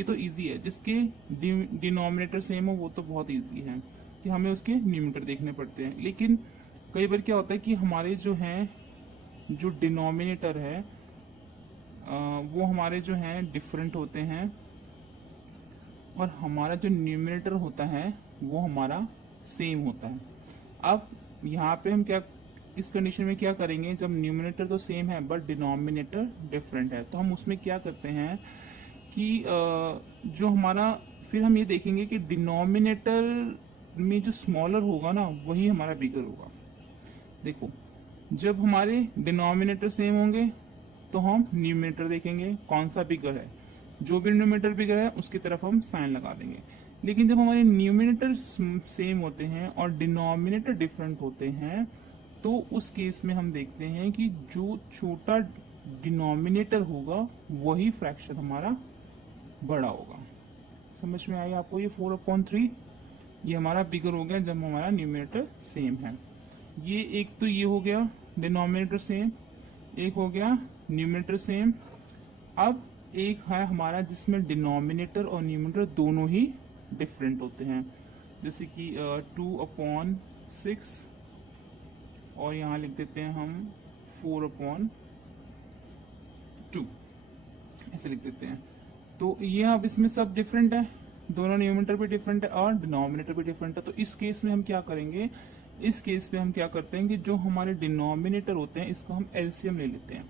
ये तो इजी है, जिसके डिनोमिनेटर सेम हो वो तो बहुत इजी है कि हमें उसके न्यूमरेटर देखने पड़ते हैं। लेकिन कई बार क्या होता है कि हमारे जो हैं जो डिनोमिनेटर है वो हमारे जो हैं डिफरेंट होते हैं और हमारा जो न्यूमरेटर होता है वो हमारा सेम होता है। अब यहाँ पे हम क्या इस कंडीशन में क्या करेंगे, जब न्यूमरेटर तो सेम है बट डिनोमिनेटर डिफरेंट है, तो हम उसमें क्या करते हैं कि जो हमारा फिर हम ये देखेंगे कि डिनोमिनेटर में जो स्मॉलर होगा ना वही हमारा बिगर होगा। देखो, जब हमारे डिनोमिनेटर सेम होंगे तो हम न्यूमरेटर देखेंगे कौन सा बिगर है, जो भी न्यूमरेटर बिगर है उसकी तरफ हम साइन लगा देंगे। लेकिन जब हमारे न्यूमरेटर सेम होते हैं और डिनोमिनेटर डिफरेंट होते हैं तो उस केस में हम देखते हैं कि जो छोटा डिनोमिनेटर होगा वही फ्रैक्शन हमारा बड़ा होगा। समझ में आया आपको? ये 4/3 ये हमारा बिगर हो गया जब हमारा न्यूमरेटर सेम है। ये एक तो ये हो गया डिनोमिनेटर सेम, एक हो गया न्यूमरेटर सेम। अब एक है हमारा जिसमें डिनोमिनेटर और न्यूमरेटर दोनों ही डिफरेंट होते हैं, जैसे कि 2/6 और यहाँ लिख देते हैं हम 4/2, ऐसे लिख देते हैं। तो ये अब इसमें सब डिफरेंट है, दोनों न्यूमरेटर भी डिफरेंट है और डिनोमिनेटर भी डिफरेंट है। तो इस केस में हम क्या करेंगे, इस केस में हम क्या करते हैं कि जो हमारे डिनोमिनेटर होते हैं इसका हम एलसीएम ले लेते हैं।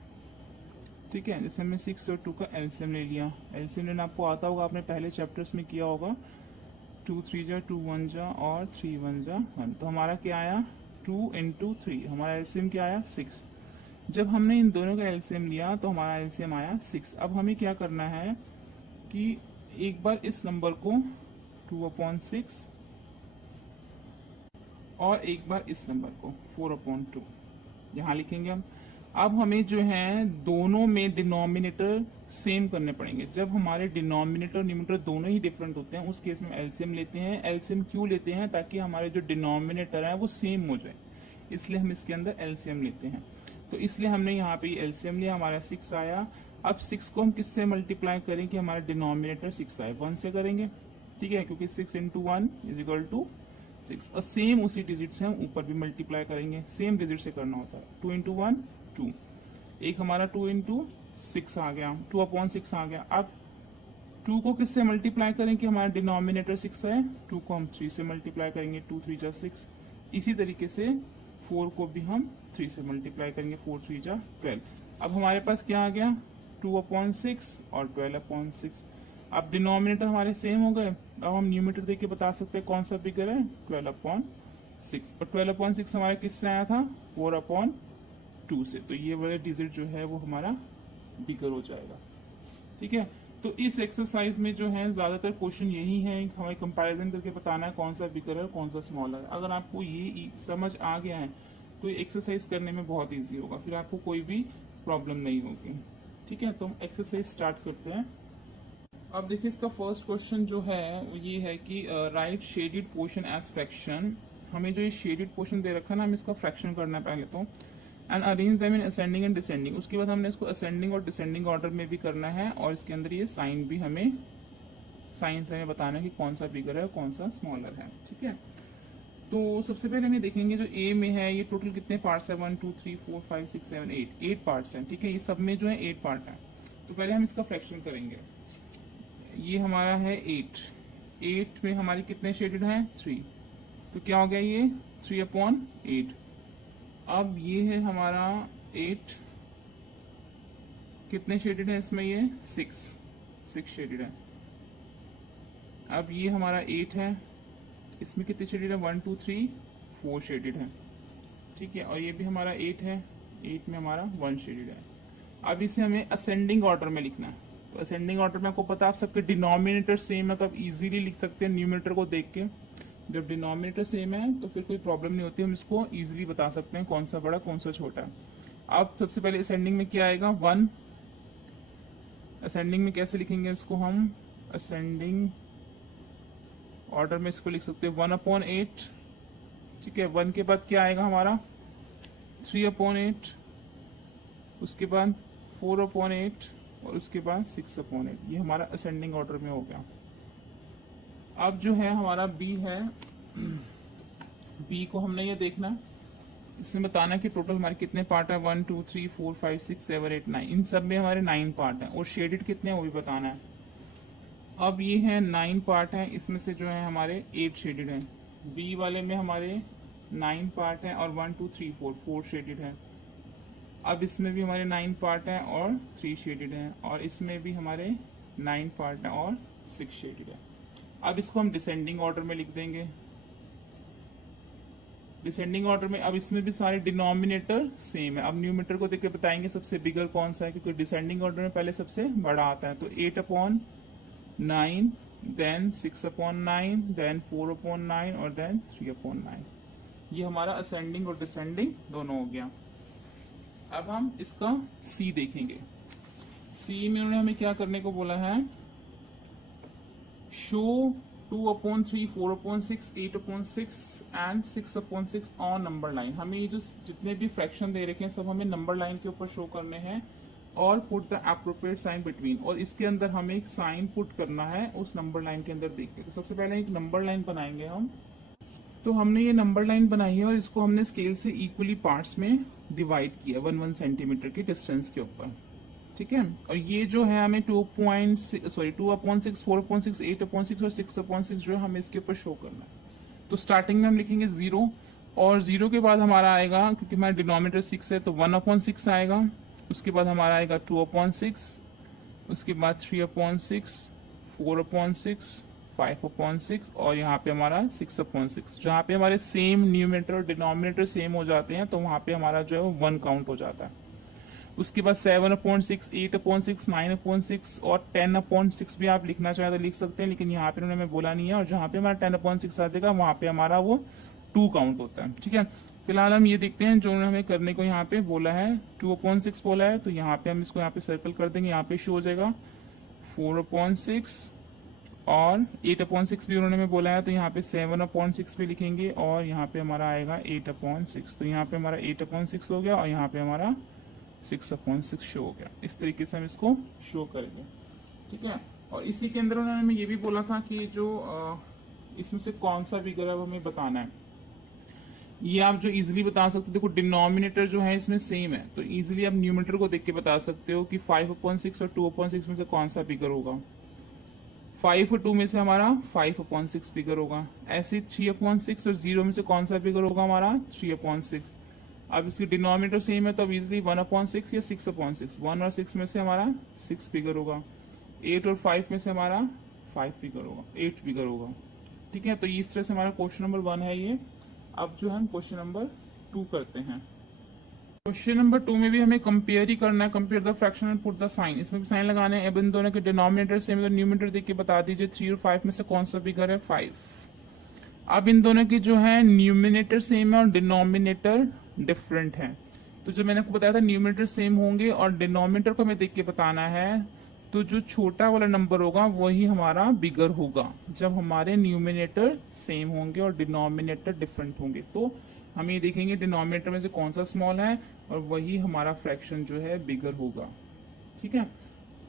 ठीक है, जैसे हमने 6 और 2 का एलसीएम ले लिया। एलसीएम लेना आपको आता होगा, आपने पहले चैप्टर्स में किया होगा। 2 3 जा 2 1 जा और 3 1 जा 1। तो हमारा क्या आया 2 into 3, हमारा एलसीएम क्या आया 6। जब हमने इन दोनों का एलसीएम लिया तो हमारा एलसीएम आया 6। अब हमें क्या करना है कि एक बार इस नंबर को 2/6 और एक बार इस नंबर को 4/2 यहाँ लिखेंगे हम। अब हमें जो है दोनों में डिनोमिनेटर सेम करने पड़ेंगे। जब हमारे डिनोमिनेटर और न्यूमरेटर दोनों ही डिफरेंट होते हैं उस केस में एलसीएम लेते हैं। एलसीएम क्यों लेते हैं? ताकि हमारे जो डिनोमिनेटर है वो सेम हो जाए, इसलिए हम इसके अंदर एलसीएम लेते हैं। तो इसलिए हमने यहाँ पे एलसीएम लिया, हमारा 6 आया। अब 6 को हम किससे मल्टीप्लाई करें कि हमारा डिनोमिनेटर 6 आए? 1 से करेंगे, ठीक है, क्योंकि 6 into 1 = 6। और सेम उसी डिजिट से हम ऊपर भी मल्टीप्लाई करेंगे, सेम डिजिट से करना होता है। 2 into 1 2, एक हमारा 2 into 6 आ गया, 2/6 आ गया। अब 2 को किससे मल्टीप्लाई करें कि हमारा डिनोमिनेटर 6 है? 2 को हम 3 से मल्टीप्लाई करेंगे, 2 3 जा 6। इसी तरीके से 4 को भी हम 3 से मल्टीप्लाई करेंगे, 4 3 जा 12। अब हमारे पास क्या आ गया 2/6 और 12/6। अब डिनोमिनेटर हमारे सेम हो गए। अब हम न्यूमरेटर देख के बता सकते हैं कौन सा बिगर है, 12/6। और 12/6 हमारे किससे आया था? 4/2 से। तो ये वाला डिजिट जो है वो हमारा बिगर हो जाएगा। ठीक है, तो इस एक्सरसाइज में जो है ज्यादातर क्वेश्चन यही है, हमें कंपैरिजन करके बताना है कौन सा बिगर है कौन सा स्मॉलर है। अगर आपको ये समझ आ गया है तो ये एक्सरसाइज करने में बहुत इजी होगा, फिर आपको कोई भी प्रॉब्लम नहीं होगी। ठीक है, तो हम एक्सरसाइज स्टार्ट करते हैं। अब देखिए इसका फर्स्ट क्वेश्चन जो है वो ये है कि right shaded portion as fraction. हमें जो ये शेडेड पोर्शन दे रखा है ना, हमें इसका फ्रैक्शन करना है पहले तो, and arrange them in ascending and descending. उसके बाद हमने इसको असेंडिंग और डिसेंडिंग ऑर्डर में भी करना है, और इसके अंदर ये साइन भी हमें साइन से हमें बताना है कि कौन सा बिगर है और कौन सा स्मॉलर है। ठीक है, तो सबसे पहले हमें देखेंगे जो ए में है ये टोटल कितने पार्ट्स है, 1 2 3 4 5 6 7 8 पार्ट्स हैं। ठीक है, ये सब में जो है 8 पार्ट है। तो पहले हम इसका फ्रैक्शन करेंगे। ये हमारा है 8 में हमारी कितने शेडेड हैं 3, तो क्या हो गया ये 3/8। अब ये है हमारा 8, कितने शेडेड है इसमें, ये 6 शेडेड है। अब ये हमारा 8 है, इसमें कितने शेडेड है 1 2 3 4 शेडेड है। ठीक है, और ये भी हमारा 8 है, 8 में हमारा 1 शेडेड है। अब इसे हमें असेंडिंग ऑर्डर में लिखना है। तो असेंडिंग ऑर्डर में आपको पता है आप सबके डिनोमिनेटर सेम है तो आप इजीली लिख सकते हैं न्यूमरेटर को देख के। जब डिनोमिनेटर सेम है तो फिर कोई प्रॉब्लम नहीं होती, हम इसको इजीली बता सकते हैं कौन सा बड़ा कौन सा छोटा है। अब सबसे पहले असेंडिंग में क्या आएगा 1। असेंडिंग में कैसे लिखेंगे इसको हम, असेंडिंग ऑर्डर में इसको लिख सकते हैं 1/8। ठीक है, 1 के बाद क्या आएगा हमारा 3/8, उसके बाद 4/8, और उसके बाद 6/8। ये हमारा असेंडिंग ऑर्डर में हो गया। अब जो है हमारा बी है, बी को हमने ये देखना, इसमें बताना कि टोटल हमारे कितने पार्ट है, 1 2 3 4 5 6 7 8 9, इन सब में हमारे 9 पार्ट हैं और शेडेड कितने हैं वो भी बताना है। अब ये है 9 पार्ट हैं, इसमें से जो है हमारे 8 शेडेड हैं। बी वाले में हमारे 9 पार्ट हैं और 1 2 3 4 शेडेड है। अब इसमें भी हमारे 9 पार्ट हैं और 3 शेडेड हैं, और इसमें भी हमारे 9 पार्ट हैं और 6 शेडेड है। अब इसको हम डिसेंडिंग ऑर्डर में लिख देंगे, डिसेंडिंग ऑर्डर में। अब इसमें भी सारे डिनोमिनेटर सेम है। अब न्यूमरेटर को देख के बताएंगे सबसे बिगर कौन सा है, क्योंकि डिसेंडिंग ऑर्डर में पहले सबसे बड़ा आता है। तो 8/9, देन 6/9, देन 4/9 और देन 3/9। ये हमारा असेंडिंग और डिसेंडिंग दोनों हो गया। अब हम इसका सी देखेंगे। सी में उन्होंने हमें क्या करने को बोला है, show 2/3, 4/6, 8/6 and 6/6 on number line. हमें ये जो जितने भी फ्रैक्शन दे रखे हैं सब हमें नंबर लाइन के ऊपर शो करने हैं, और put the appropriate sign between, और इसके अंदर हमें एक साइन पुट करना है उस नंबर लाइन के अंदर देख के। तो सबसे पहले एक नंबर लाइन बनाएंगे हम। तो हमने ये नंबर लाइन बनाई है और इसको हमने स्केल से इक्वली पार्ट्स में डिवाइड किया 1 सेंटीमीटर की डिस्टेंस के ऊपर, ठीक है। और ये जो है हमें 2/6, 4/6, 8/6 और 6/6 जो है हमें इसके ऊपर शो करना है। तो स्टार्टिंग में हम लिखेंगे 0, और 0 के बाद हमारा आएगा, क्योंकि हमारा डिनोमिनेटर 6 है तो 1/6 आएगा। उसके बाद हमारा आएगा 2/6, उसके बाद 3/6, 4/6, 5/6 और यहाँ पे हमारा 6/6। जहाँ पे हमारे सेम न्यूमरेटर और डिनोमिनेटर सेम हो जाते हैं तो वहाँ पे हमारा जो है वो 1 काउंट हो जाता है। उसके बाद 7/6, 8/6, 9/6 और 10/6 भी आप लिखना चाहे तो लिख सकते हैं, लेकिन यहाँ पे उन्होंने हमें बोला नहीं है। और जहाँ पे हमारा 10/6 आ जाएगा वहाँ पे हमारा वो 2 काउंट होता है, ठीक है। फिलहाल हम ये देखते हैं जो उन्होंने हमें करने को यहाँ पे बोला है, 2/6 बोला है, तो यहाँ पे हम इसको यहाँ पे सर्कल कर देंगे। यहाँ पे शो हो जाएगा 4/6, और 8/6 भी उन्होंने हमें बोला है तो यहाँ पे 7/6 भी लिखेंगे, और यहाँ पे हमारा आएगा 8/6। तो यहाँ पे हमारा 8/6 हो गया और यहाँ पे हमारा 6/6 शो हो गया। इस तरीके से हम इसको शो करेंगे, ठीक है। और इसी के अंदर उन्होंने हमें ये भी बोला था कि जो इसमें से कौन सा फिगर है वो हमें बताना है। ये आप जो इजीली बता सकते हो, देखो डिनोमिनेटर जो है इसमें सेम है, तो इजीली आप न्यूमरेटर को देख के बता सकते हो कि 5/6 और 2/6 में से कौन सा फिगर होगा। 5 और 2 में से हमारा 5/6 फिगर होगा। ऐसे 3/6 और 0 में से कौन सा फिगर होगा हमारा 3/6। अब इसकी डिनोमिनेटर सेम है तो अब इजिली 1/6 या 6/6, 1 और 6 में से हमारा 6 फिगर होगा। 8 और 5 में से हमारा 5 फिगर होगा, 8 फिगर होगा, ठीक है। तो इस तरह से हमारा क्वेश्चन नंबर 1 है ये। अब जो हम क्वेश्चन नंबर 2 करते हैं। क्वेश्चन नंबर 2 में भी हमें कंपेयर ही करना है, compare the fraction and put the sign. इसमें भी साइन लगाने हैं। अब इन दोनों के डिनोमिनेटर सेम है तो न्यूमरेटर देख के बता दीजिए 3 और 5 में से कौन सा फिगर है 5। अब इन दोनों की जो है न्यूमिनेटर सेम है और डिनोमिनेटर डिफरेंट है। तो जो मैंने आपको बताया था न्यूमरेटर सेम होंगे और डिनोमिनेटर को हमें देख के बताना है, तो जो छोटा वाला नंबर होगा वही हमारा बिगर होगा जब हमारे न्यूमिनेटर सेम होंगे और डिनोमिनेटर डिफरेंट होंगे। तो हम ये देखेंगे डिनोमिनेटर में से कौन सा स्मॉल है और वही हमारा फ्रैक्शन जो है बिगर होगा, ठीक है।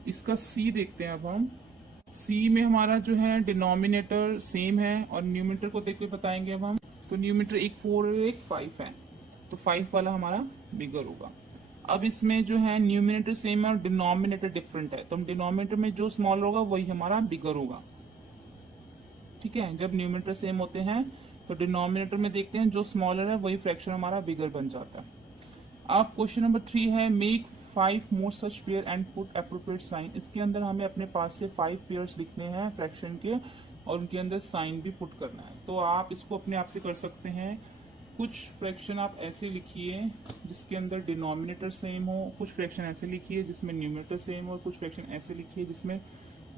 इसका सी देखते हैं। अब हम सी में हमारा जो है डिनोमिनेटर सेम है और न्यूमरेटर को देख के बताएंगे। अब हम तो न्यूमरेटर एक 4 और एक 5 है, तो 5 वाला हमारा बिगर होगा। अब इसमें जो है न्यूमरेटर सेम है और डिनोमिनेटर डिफरेंट है, तो हम डिनोमिनेटर में जो स्मॉल होगा वही हमारा बिगर होगा, ठीक है। जब न्यूमरेटर सेम होते हैं तो डिनोमिनेटर में देखते हैं जो स्मॉलर है वही फ्रैक्शन हमारा बिगर बन जाता है। अब क्वेश्चन नंबर 3 है, make 5 more such pair and put appropriate sign. इसके अंदर हमें अपने पास से 5 पेयर्स लिखने हैं फ्रैक्शन के और उनके अंदर साइन भी पुट करना है। तो आप इसको अपने आप से कर सकते हैं। कुछ फ्रैक्शन आप ऐसे लिखिए जिसके अंदर डिनोमिनेटर सेम हो, कुछ फ्रैक्शन ऐसे लिखिए जिसमें न्यूमरेटर सेम हो, कुछ फ्रैक्शन ऐसे लिखिए जिसमें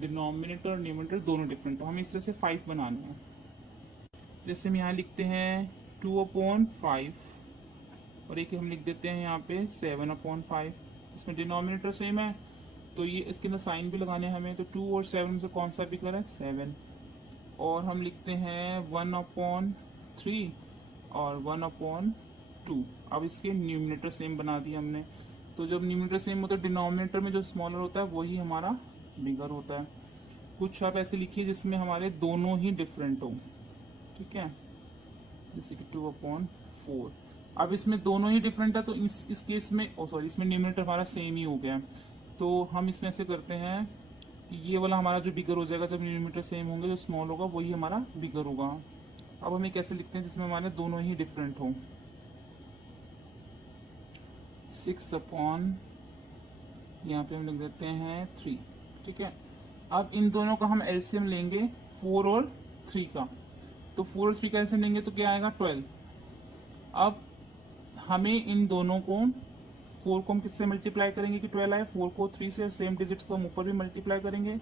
डिनोमिनेटर और न्यूमरेटर दोनों डिफरेंट हो। हमें इस तरह से 5 बनाने हैं। जैसे हम यहाँ लिखते हैं 2/5 और एक हम लिख देते हैं यहाँ पे 7/5। इसमें डिनोमिनेटर सेम है तो ये इसके अंदर साइन भी लगाने हैं हमें। तो 2 और 7 में से कौन सा फिगर है 7। और हम लिखते हैं 1/3 और 1/2। अब इसके न्यूमरेटर सेम बना दिए हमने। तो जब न्यूमरेटर सेम होता है, डिनोमिनेटर में जो स्मॉलर होता है वही हमारा बिगर होता है। कुछ आप ऐसे लिखिए जिसमें हमारे दोनों ही डिफरेंट हो, ठीक है, जैसे कि 2/4। अब इसमें दोनों ही डिफरेंट है तो इस केस में इसमें न्यूमरेटर हमारा सेम ही हो गया। तो हम इसमें से करते हैं कि ये वाला हमारा जो बिगर हो जाएगा, जब न्यूमरेटर सेम होंगे, जो स्मॉल होगा वही हमारा बिगर होगा। अब हम कैसे लिखते हैं जिसमें हमारे दोनों ही डिफरेंट हो, 6/, यहाँ पे हम लिख देते हैं 3, ठीक है। अब इन दोनों का हम एलसीएम लेंगे 4 और 3 का, तो 4 और 3 का एलसीएम लेंगे तो क्या आएगा 12। अब हमें इन दोनों को 4 को हम किससे मल्टीप्लाई करेंगे कि 12 आए, 4 को 3 से, सेम डिजिट्स को हम ऊपर भी मल्टीप्लाई करेंगे,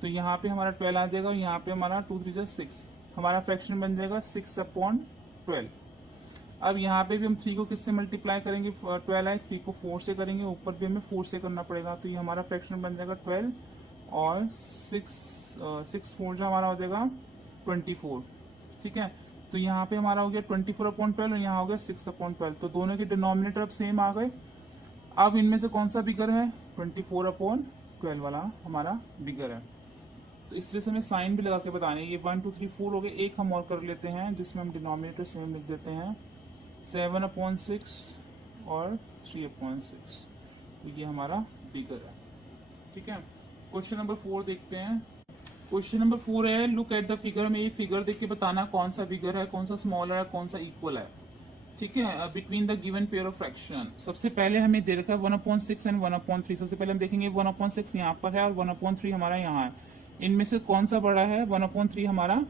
तो यहाँ पे हमारा 12 आ जाएगा और यहाँ पे हमारा 2 3 6, हमारा फ्रैक्शन बन जाएगा 6/12। अब यहाँ पे भी हम 3 को किससे मल्टीप्लाई करेंगे, 12 आए, 3 को 4 से करेंगे, ऊपर भी हमें 4 से करना पड़ेगा, तो ये हमारा फ्रैक्शन बन जाएगा 12 और 6 4 जो हमारा हो जाएगा 24, ठीक है। तो यहाँ पे हमारा हो गया 24/12 और यहाँ हो गया 6/12, तो दोनों के डिनोमिनेटर अब सेम आ गए। अब इनमें से कौन सा बिगर है, 24/12 वाला हमारा बिगर है। तो इस तरह से हमें साइन भी लगा के बताने, ये 1 2 3 4 हो गए। एक हम और कर लेते हैं जिसमें हम डिनोमिनेटर सेम लिख देते हैं, 7/6 और 3/6, तो ये हमारा बिगर है, ठीक है। क्वेश्चन नंबर 4 देखते हैं। क्वेश्चन नंबर 4 है, लुक एट द फिगर। में ये फिगर देख के बताना कौन सा बिगर है, कौन सा स्मॉलर है, कौन सा इक्वल है, ठीक है, between the given pair of fraction. सबसे पहले हमें दे रखा है 1/6 एंड 1/3। सबसे पहले हम देखेंगे 1/6 यहाँ पर है और 1/3 हमारा यहाँ है। इनमें से कौन सा बड़ा है, 1/3 हमारा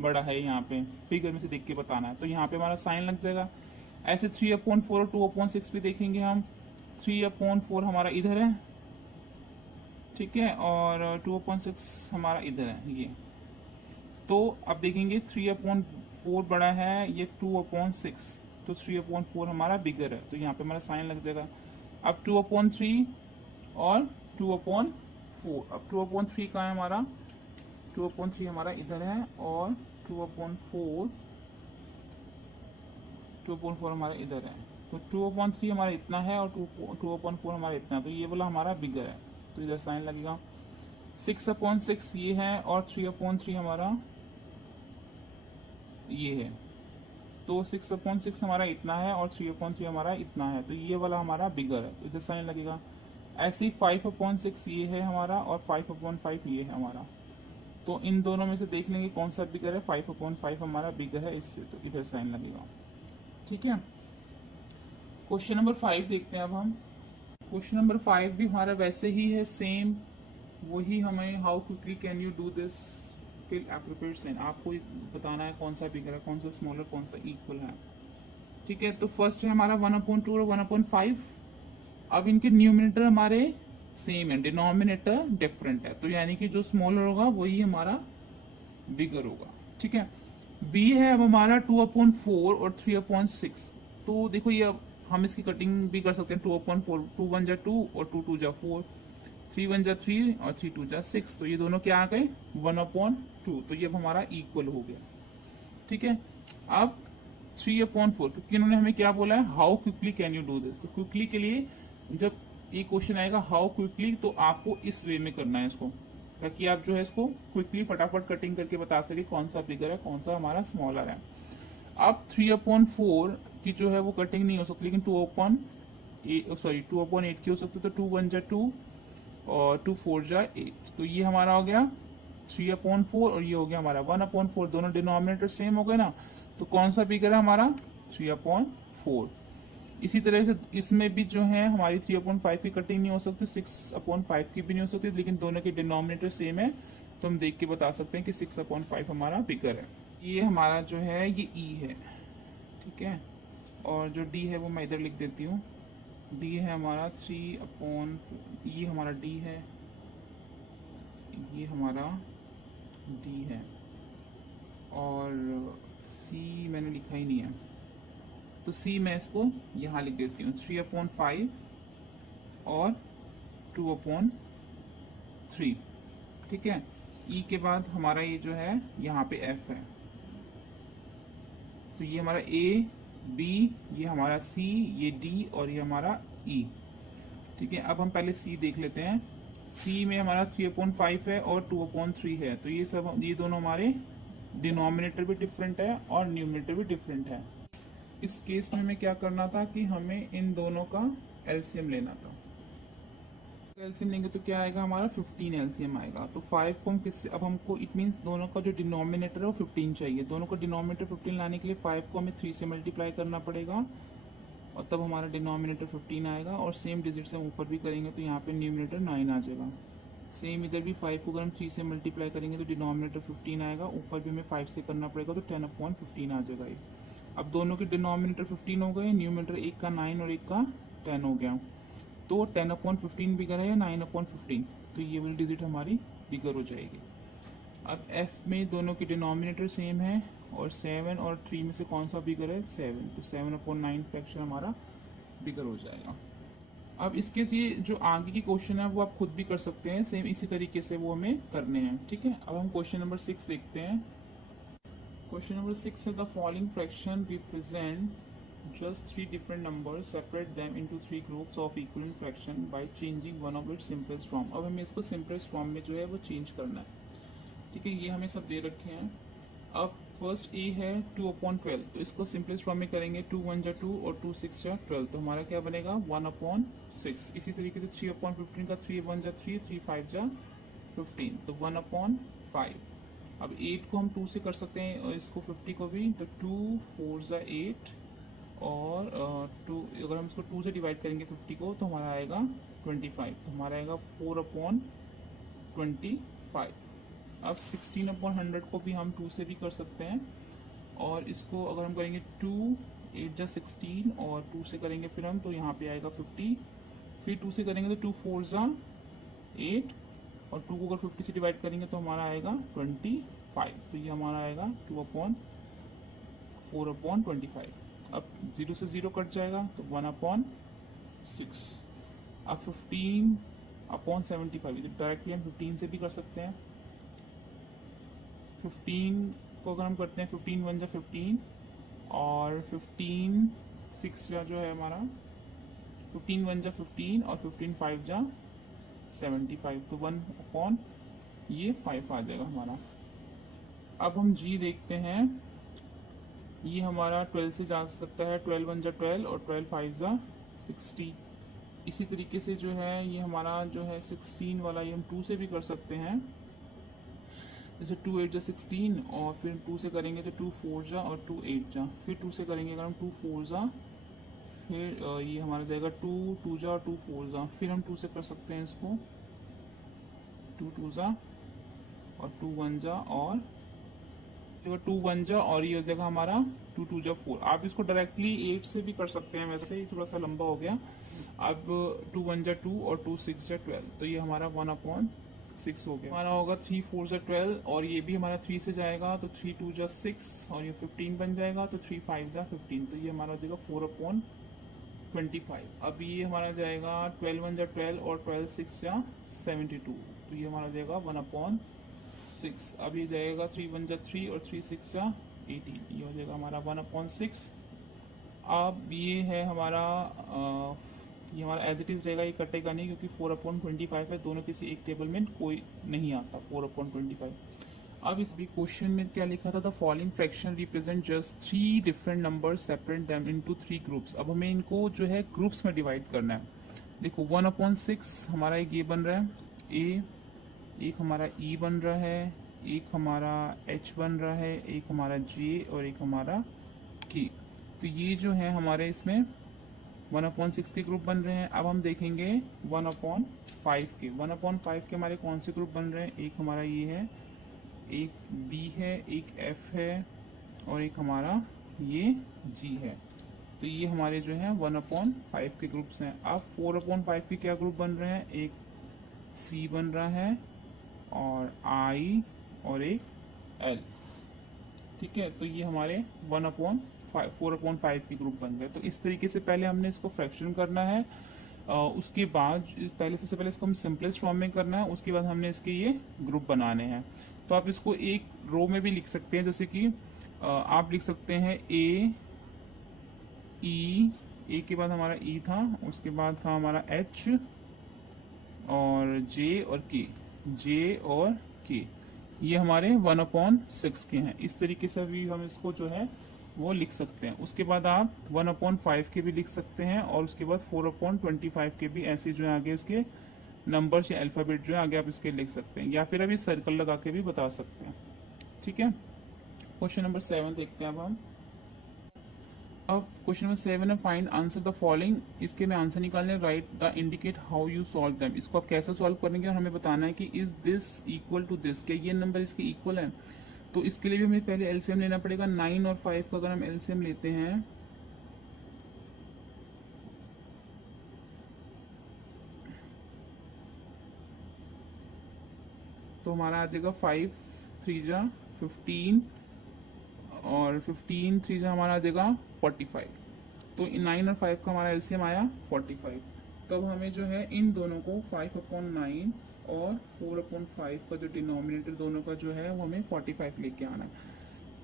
बड़ा है, यहाँ पे फिगर में से देख के बताना है। तो यहाँ पे हमारा साइन लग जाएगा। ऐसे 3/4 और 2/6 भी देखेंगे हम। 3/4 हमारा इधर है, ठीक है, और 2/6 हमारा इधर है ये। तो अब देखेंगे 3/4 बड़ा है, ये 2/6, तो 3/4 हमारा बिगर है, तो यहाँ पे हमारा साइन लग जाएगा। अब 2/3 और 2/4, अब 2/3 का है हमारा, 2/3 हमारा इधर है और 2/4 हमारा इधर है। तो 2/3 हमारा इतना है और 2/4 हमारा इतना है, तो ये वाला हमारा बिगर है, तो इधर साइन लगेगा। 6/6 ये है और 3/3 हमारा ये है, तो 6/6 हमारा इतना है और 3/3 हमारा इतना है, तो ये वाला हमारा बिगर है, तो इधर साइन लगेगा। ऐसे ही 5/6 ये है हमारा और 5/5 ये है हमारा, तो इन दोनों में से देख लेंगे कौन सा बिगर है। 5/5 हमारा बिगर है इससे, तो इधर साइन लगेगा, ठीक है। क्वेश्चन नंबर 5 देखते हैं अब हम। क्वेश्चन नंबर 5 भी हमारा वैसे ही है, सेम वही। हमें how quickly can you do this, fill appropriate sign. आपको बताना है कौन सा बिगर है, कौन सा स्मॉलर, कौन सा इक्वल है, ठीक है। तो फर्स्ट है हमारा 1/2 और 1/5। अब इनके न्यूमिनेटर हमारे सेम है, डिनोमिनेटर डिफरेंट है, तो यानी कि जो स्मॉलर होगा वही हमारा बिगर होगा, ठीक है। बी है अब हमारा 2/4 और 3/6। तो देखो ये अब हम इसकी कटिंग भी कर सकते हैं, 2/4, 2 1 2 और 2 2 4, 3 1 3 और 3 2 6, तो ये दोनों क्या आ गए 1/2, तो ये अब हमारा इक्वल हो गया, ठीक है। अब 3/4, क्योंकि इन्होंने हमें क्या बोला है, how quickly can you do this. तो क्विकली के लिए जब ये क्वेश्चन आएगा हाउ क्विकली, तो आपको इस वे में करना है इसको, ताकि आप जो है इसको क्विकली फटाफट कटिंग करके बता सके कौन सा बिगर है, कौन सा हमारा स्मॉलर है। अब 3/4 की जो है वो कटिंग नहीं हो सकती, लेकिन 2/8 की हो सकती है। तो 2 1 2 और 2 4 8, तो ये हमारा हो गया 3/4 और ये हो गया हमारा 1/4। दोनों डिनोमिनेटर सेम हो गए ना, तो कौन सा बिगर है हमारा 3/4। इसी तरह से इसमें भी जो है हमारी 3/5 की कटिंग नहीं हो सकती, 6/5 की भी नहीं हो सकती, लेकिन दोनों के डिनोमिनेटर सेम है, तो हम देख के बता सकते हैं कि 6/5 हमारा बिगर है। ये हमारा जो है ये ई है, ठीक है, और जो डी है वो मैं इधर लिख देती हूँ। डी है हमारा 3/4, ये हमारा डी है, ये हमारा डी है, और सी मैंने लिखा ही नहीं है, तो सी मैं इसको यहाँ लिख देती हूँ, 3/5 और 2/3, ठीक है। ई के बाद हमारा ये जो है यहाँ पे एफ है, तो ये हमारा ए बी, ये हमारा सी, ये डी और ये हमारा ई। ठीक है, अब हम पहले सी देख लेते हैं। सी में हमारा 3/5 है और 2/3 है, तो ये दोनों हमारे डिनोमिनेटर भी डिफरेंट है और न्यूमिनेटर भी डिफरेंट है। इस केस में हमें क्या करना था कि हमें इन दोनों का एलसीएम लेना था। एलसीएम लेंगे तो क्या आएगा हमारा 15 एलसीएम आएगा। तो 5 को हम किससे, अब हमको इट मीन्स दोनों का जो डिनोमिनेटर है वो 15 चाहिए। दोनों का डिनोमिनेटर 15 लाने के लिए 5 को हमें 3 से मल्टीप्लाई करना पड़ेगा और तब हमारा डिनोमिनेटर 15 आएगा। और सेम डिजिट से हम ऊपर भी करेंगे तो यहाँ पे न्यूमिनेटर 9 आ जाएगा। सेम इधर भी 5 को अगर हम 3 से मल्टीप्लाई करेंगे तो डिनोमिनेटर 15 आएगा, ऊपर भी हमें 5 से करना पड़ेगा तो 10/15 आ जाएगा ये। अब दोनों के डिनोमिनेटर 15 हो गए, न्यूमिनेटर एक का 9 और एक का 10 हो गया, तो 10/15 बिगर है या 9/15, तो ये वाली डिजिट हमारी बिगर हो जाएगी। अब f में दोनों की डिनोमिनेटर सेम है और 7 और 3 में से कौन सा बिगर है, 7, तो 7/9 फ्रैक्शन हमारा बिगर हो जाएगा। अब इसके ये जो आगे की क्वेश्चन है वो आप खुद भी कर सकते हैं, सेम इसी तरीके से वो हमें करने हैं। ठीक है, अब हम क्वेश्चन नंबर 6 देखते हैं। क्वेश्चन नंबर 6 है the following fraction represent just 3 different numbers, separate them into 3 groups of equivalent fraction by changing one of its simplest form। अब हमें इसको simplest form में जो है वो चेंज करना है। ठीक है, ये हमें सब दे रखे हैं। अब फर्स्ट ए है 2/12, तो इसको सिंपलेस्ट फॉर्म में करेंगे, 2 1 जा 2 और 2 6 जा 12, तो हमारा क्या बनेगा 1/6। इसी तरीके से 3/15 का 3 1 जा 3, 3 5 जा 15, तो 1/5। अब 8 को हम 2 से कर सकते हैं और इसको 50 को भी, तो 2 4 जा 8 और 2, अगर हम इसको 2 से डिवाइड करेंगे 50 को तो हमारा आएगा 25, तो हमारा आएगा 4/25। अब 16/100 को भी हम 2 से भी कर सकते हैं और इसको अगर हम करेंगे 2 8 जा 16 और 2 से करेंगे फिर हम, तो यहाँ पे आएगा 50, फिर 2 से करेंगे तो 2 4 जा 8 और 2 को अगर 50 से डिवाइड करेंगे तो हमारा आएगा 25, तो ये हमारा आएगा 2/4/25। अब 0 से 0 कट जाएगा तो 1/6। अब 15/75, इधर डायरेक्टली हम 15 से भी कर सकते हैं। 15 को अगर हम करते हैं 15 1 जा 15 और 15 6 जा जो है हमारा 15 1 जा 15 और 15 5 जा 75, तो 1/5 आ जाएगा हमारा। अब हम जी देखते हैं, ये हमारा 12 से जा सकता है, 12 1 जा 12 और 12 5 जा 60। इसी तरीके से जो है ये हमारा जो है 16 वाला ये हम 2 से भी कर सकते हैं, जैसे 2 8 जा 16 और फिर 2 से करेंगे तो 2 4 जा और 2 8 जा, फिर 2 से करेंगे अगर हम 2 4 जा, फिर ये हमारा जाएगा 2 2 जा और 2 4 जा, फिर हम 2 से कर सकते हैं इसको 2 2 जा और 2 1 जा और 2 1 जा और ये हो जाएगा हमारा 2 2 जा 4। आप इसको डायरेक्टली 8 से भी कर सकते हैं, वैसे ही थोड़ा सा लंबा हो गया। अब 2 1 जा 2 और 2 6 जा 12, तो ये हमारा 1/6 हो गया। हमारा होगा 3 4 जा 12 और ये भी हमारा 3 से जाएगा तो 3 2 जा 6 और ये 15 बन जाएगा, तो 3 5 जा 15, तो ये हमारा हो जाएगा 4/25। अब ये हमारा जाएगा 12 1 जा 12 और 12 6 जा 72, तो ये हमारा जाएगा 1/6। अब ये जाएगा 3 1 जा 3 और 3 6 जा 18, ये हो जाएगा हमारा 1/6। अब ये है हमारा ये हमारा एज इट इज रहेगा, ये कटेगा नहीं क्योंकि 4/25 है, दोनों किसी एक टेबल में कोई नहीं आता 4/25। अब इस भी क्वेश्चन में क्या लिखा था, the following fraction represent just 3 different numbers, separate them into 3 groups. अब हमें इनको जो है ग्रुप्स में डिवाइड करना है। देखो 1/6 हमारा एक ये बन रहा है ए, एक हमारा ई बन रहा है, एक हमारा एच बन रहा है, एक हमारा जे और एक हमारा के। तो ये जो है हमारे इसमें 1/6 के ग्रुप बन रहे हैं। अब हम देखेंगे 1/5 के। 1/5 के हमारे कौन से ग्रुप बन रहे हैं, एक हमारा ये है, एक बी है, एक एफ है और एक हमारा ये जी है। तो ये हमारे जो है 1/5 के ग्रुप्स हैं। अब 4/5 के क्या ग्रुप बन रहे हैं, एक सी बन रहा है और आई और एक एल। ठीक है, तो ये हमारे 4/5 के ग्रुप बन गए। तो इस तरीके से पहले हमने इसको फ्रैक्शन करना है, उसके बाद सबसे पहले इसको हम सिंपलेस्ट फॉर्म में करना है, उसके बाद हमने इसके ये ग्रुप बनाने हैं। तो आप इसको एक रो में भी लिख सकते हैं, जैसे कि आप लिख सकते हैं ए ई ए के बाद हमारा ई था, उसके बाद था हमारा एच और जे और के, जे और के, ये हमारे 1/6 के हैं। इस तरीके से भी हम इसको जो है वो लिख सकते हैं। उसके बाद आप 1/5 के भी लिख सकते हैं, और उसके बाद 4/25 के भी, ऐसे जो है आगे इसके नंबर्स या अल्फाबेट जो है आगे आप इसके लिख सकते हैं, या फिर अभी सर्कल लगा के भी बता सकते हैं। ठीक है, क्वेश्चन नंबर 7 देखते हैं अब क्वेश्चन नंबर 7 है फाइंड आंसर द फॉलोइंग। इसके में आंसर निकालने, right the indicate how you solve them. इसको आप कैसे सॉल्व करेंगे और हमें बताना है कि is this equal to this, क्या ये नंबर इसके इक्वल है। तो इसके लिए भी हमें पहले एलसीएम लेना पड़ेगा। 9 और 5 का अगर हम एलसीएम लेते हैं तो हमारा आ जाएगा 5 3 जा 15 और 15 3 जा हमारा आ जाएगा 45। तो 9 और 5 का हमारा एलसीएम आया 45। तब हमें जो है इन दोनों को 5/9 और 4/5 का जो डिनोमिनेटर दोनों का जो है वो हमें 45 लेके आना है।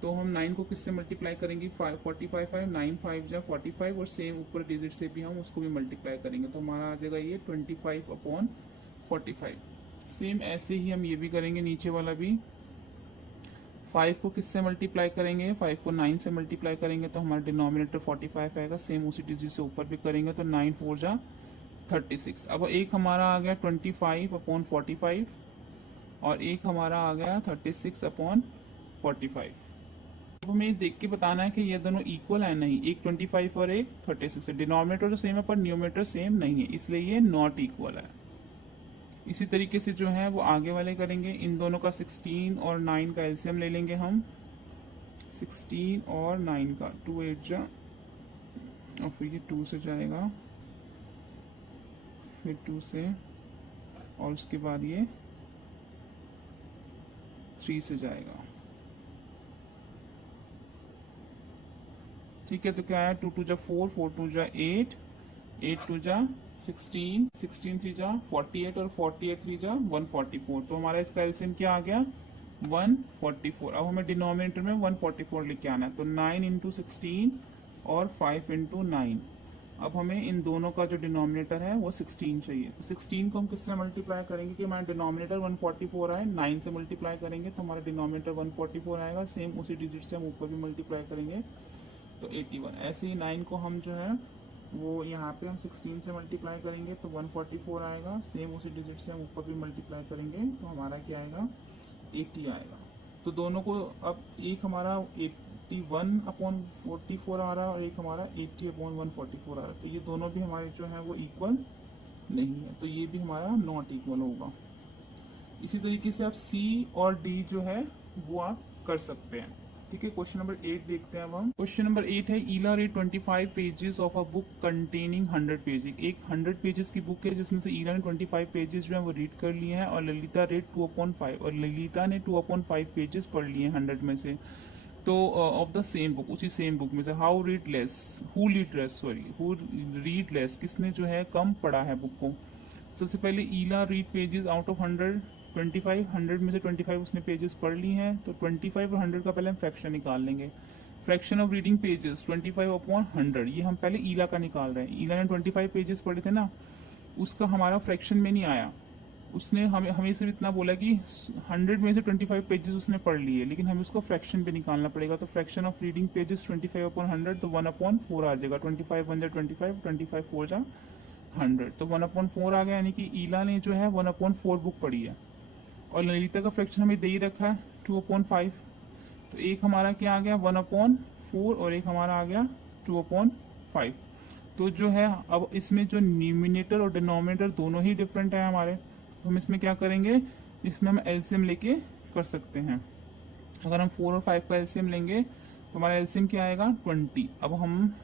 तो हम 9 को किससे मल्टीप्लाई करेंगे, 45 5 9 5 जा 45, और सेम ऊपर डिजिट से भी हम उसको भी मल्टीप्लाई करेंगे, तो हमारा आ जाएगा ये 25/45। सेम ऐसे ही हम ये भी करेंगे, नीचे वाला भी 5 को किससे मल्टीप्लाई करेंगे, 5 को 9 से मल्टीप्लाई करेंगे तो हमारा डिनोमिनेटर 45 आएगा। सेम उसी डिजिट से ऊपर भी करेंगे तो 9 4 जा 36। अब एक हमारा आ गया 25/45 और एक हमारा आ गया 36/45। अब हमें देख के बताना है कि ये दोनों इक्वल है नहीं, एक 25 और एक 36 है। डिनोमिनेटर तो सेम है पर न्यूमरेटर सेम नहीं है, इसलिए ये नॉट इक्वल है। इसी तरीके से जो है वो आगे वाले करेंगे। इन दोनों का 16 और 9 का एलसीएम ले लेंगे हम। 16 और 9 का 2 8 जा, और फिर ये 2 से जाएगा, फिर 2 से, और उसके बाद ये 3 से जाएगा। ठीक है, तो क्या है 2 2 जा 4 4 2 जा 8 8 2 जा 16 16 3 जा 48 और 48 3 जा 144। तो हमारा इसका एलसीएम क्या आ गया 144। अब हमें डिनोमिनेटर में 144 लेके आना है, तो 9 इंटू 16 और 5 इंटू 9। अब हमें इन दोनों का जो डिनोमिनेटर है वो 16 चाहिए। तो 16 को हम किससे मल्टीप्लाई करेंगे कि हमारा डिनोमिनेटर 144 आए, 9 से मल्टीप्लाई करेंगे तो हमारा डिनोमिनेटर 144 आएगा। सेम उसी डिजिट से हम ऊपर भी मल्टीप्लाई करेंगे तो 81। ऐसे ही 9 को हम जो है वो यहाँ पे हम 16 से मल्टीप्लाई करेंगे तो 144 आएगा। सेम उसी डिजिट से हम ऊपर भी मल्टीप्लाई करेंगे तो हमारा क्या आएगा 80 आएगा। तो दोनों को अब एक हमारा 81/44 आ रहा है और एक हमारा 80/144 आ रहा है, तो ये दोनों भी हमारे जो है वो इक्वल नहीं है, तो ये भी हमारा नॉट इक्वल होगा। इसी तरीके से आप सी और डी जो है वो आप कर सकते हैं। ठीक है, क्वेश्चन नंबर 8 देखते हैं अब हम। क्वेश्चन नंबर 8 है Ila read 25 pages of a book containing 100 pages. एक 100 पेजेस की बुक है जिसमें से ईला ने 25 पेजेस जो है वो रीड कर लिए हैं, और ललिता रेड 2/5, और ललिता ने 2/5 पेजेस पढ़ लिए हैं 100 में से। तो ऑफ द सेम बुक, उसी सेम बुक में से हु रीड लेस, किसने जो है कम पढ़ा है बुक को। सबसे पहले ईला रीड पेजेस आउट ऑफ 100, 25, 100 में से 25 उसने पेजेस पढ़ ली हैं, तो 25 और 100 का पहले हम फ्रैक्शन निकाल लेंगे। फ्रैक्शन ऑफ रीडिंग पेजेस 25/100, ये हम पहले ईला का निकाल रहे हैं। ईला ने 25 पेजेस पढ़े थे ना, उसका हमारा फ्रैक्शन में नहीं आया। उसने हमें सिर्फ इतना बोला कि 100 में से 25 पेजेस उसने पढ़ लिए, लेकिन हमें उसको फ्रैक्शन पे निकालना पड़ेगा। तो फ्रैक्शन ऑफ रीडिंग पेजेस 25/100, तो 1/4 आ जाएगा। 25 1 जा 25, 25 4 जा 100, तो 1/4 आ गया। यानी कि ईला ने जो है 1/4 बुक पढ़ी है, और ललिता का फ्रैक्शन हमें दे ही रखा है 2/5। तो एक हमारा क्या आ गया 1/4 और एक हमारा आ गया 2/5। तो जो है अब इसमें जो न्यूमिनेटर और डिनोमिनेटर दोनों ही डिफरेंट है हमारे, तो हम इसमें क्या करेंगे, इसमें हम एलसीएम लेके कर सकते हैं। अगर हम 4 और 5 का एलसीएम लेंगे तो हमारा एलसीएम क्या आएगा 20। अब हम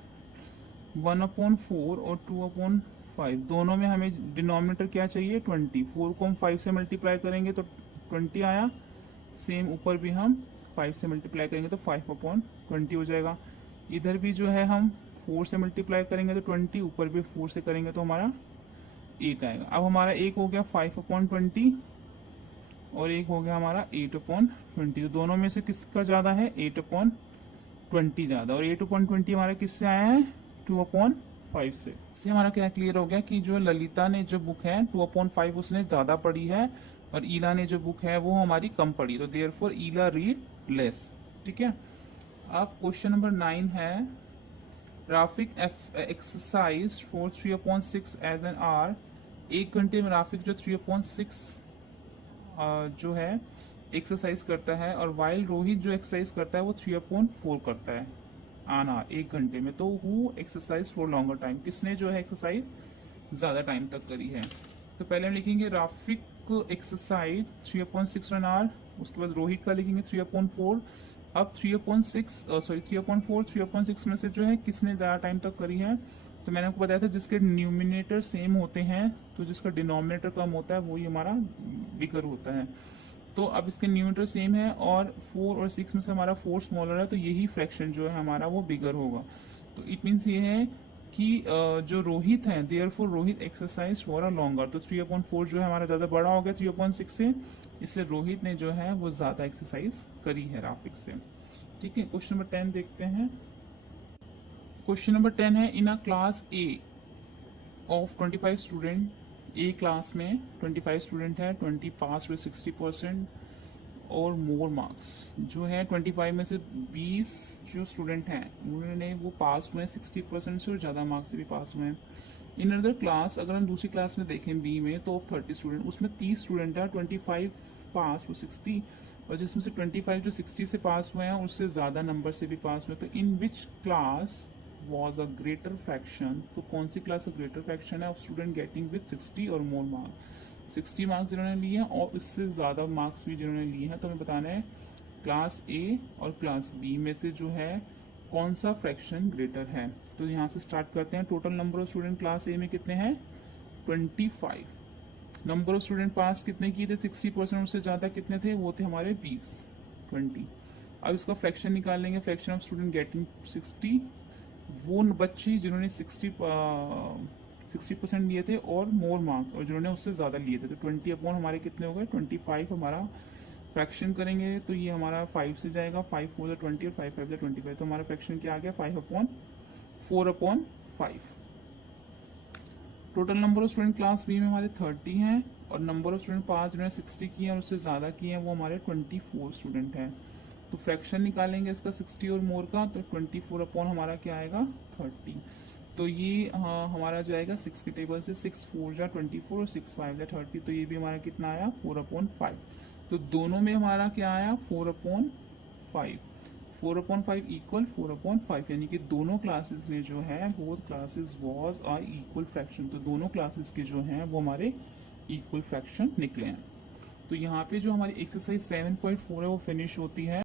1/4 और 2/5 दोनों में हमें डिनोमिनेटर क्या चाहिए 20। 4 को हम 5 से मल्टीप्लाई करेंगे तो 20 आया। सेम ऊपर भी हम 5 से मल्टीप्लाई करेंगे तो 5/20 हो जाएगा। इधर भी जो है हम 4 से मल्टीप्लाई करेंगे तो 20, ऊपर भी 4 से करेंगे तो हमारा 8 आएगा। अब हमारा एक हो गया 5/20 और एक हो गया हमारा 8/20। तो दोनों में से किसका ज्यादा है 8/20 ज्यादा, और 8/20 हमारा किससे आया है 2/5 5 से। इससे हमारा क्या क्लियर हो गया कि जो ललिता ने जो बुक है 2/5 उसने ज्यादा पढ़ी है और ईला ने जो बुक है वो हमारी कम पढ़ी, तो देयरफॉर ईला रीड लेस। ठीक है। अब क्वेश्चन नंबर 9 है Rafiq exercise for 3/6 as an hour. 1 घंटे में राफिक जो 3/6 जो है एक्सरसाइज करता है, और वाइल रोहित जो एक्सरसाइज करता है वो 3/4 करता है आना 1 घंटे में। तो who exercise for longer time, किसने जो है एक्सरसाइज ज्यादा टाइम तक करी है। तो पहले हम लिखेंगे राफिक एक्सरसाइज 3/6 एन आवर, उसके बाद रोहित का लिखेंगे 3/4। अब 3/6 में से जो है किसने ज्यादा टाइम तक करी है, तो मैंने आपको बताया था जिसके न्यूमिनेटर सेम होते हैं तो जिसका डिनोमिनेटर कम होता है वही हमारा बिगर होता है। तो अब इसके न्यूमिनेटर सेम है और 4 और 6 में से हमारा 4 स्मॉलर है, तो यही फ्रैक्शन जो है हमारा वो बिगर होगा। तो इट मीन्स ये है कि जो रोहित है therefore Rohit exercise for a longer, तो 3/4 जो है हमारा ज्यादा बड़ा हो गया 3/6 से, इसलिए रोहित ने जो है वो ज्यादा एक्सरसाइज करी है राफिक से। ठीक है। क्वेश्चन नंबर 10 देखते हैं। क्वेश्चन नंबर 10 है in a class A of 25 student, A class में 25 स्टूडेंट है, 20 पास विद 60% और मोर मार्क्स। जो है 25 में से 20 जो स्टूडेंट हैं उन्होंने वो पास हुए हैं 60% से और ज़्यादा मार्क्स से भी पास हुए हैं। इन अदर क्लास, अगर हम दूसरी क्लास में देखें बी में, तो 30 स्टूडेंट, उसमें 30 स्टूडेंट है, 25 पास वो 60, और जिसमें से 25 जो 60 से पास हुए हैं उससे ज़्यादा नंबर से भी पास हुए। तो in which class was a greater fraction, तो कौन सी क्लास का ग्रेटर फ्रैक्शन है of student getting with 60 or more marks. 60 marks जिन्होंने लिए हैं और इससे ज़्यादा मार्क्स भी जिन्होंने लिए हैं, तो हमें बताना है क्लास ए और क्लास बी में से जो है कौन सा फ्रैक्शन ग्रेटर है। तो यहाँ से स्टार्ट करते हैं। Total number of student class ए में कितने हैं 25। नंबर ऑफ स्टूडेंट पास कितने किए थे 60%, उससे ज़्यादा कितने थे वो थे हमारे 20। अब इसका फ्रैक्शन निकाल लेंगे, फ्रैक्शन ऑफ स्टूडेंट गेटिंग 60, वो बच्चे जिन्होंने 60% लिए थे और मोर मार्क्स, और जिन्होंने उससे ज़्यादा लिए थे, तो 20 अपॉन हमारे कितने हो गए 25 हमारा फ्रैक्शन करेंगे तो ये हमारा 5 से जाएगा, 5 4 20 और 5 5 25, तो हमारा फ्रैक्शन क्या आ गया 5/4/5। Total number of student class B में हमारे 30 हैं और नंबर ऑफ स्टूडेंट पास जिन्होंने 60 किए हैं और उससे ज़्यादा किए हैं वो हमारे 24 स्टूडेंट हैं। तो फ्रैक्शन निकालेंगे इसका 60 और मोर का, तो 24 अपॉन हमारा क्या आएगा 30। तो ये हमारा जो आएगा 6 के टेबल से 6 4 जा 24 और 6 5 जा 30, तो ये भी हमारा कितना आया 4/5। तो दोनों में हमारा क्या आया 4/5, 4/5 इक्वल 4/5, यानी कि दोनों क्लासेस में जो है both classes was a equal fraction, तो दोनों क्लासेस के जो हैं वो हमारे इक्वल फ्रैक्शन निकले हैं। तो यहाँ पे जो हमारी एक्सरसाइज 7.4 है वो फिनिश होती है।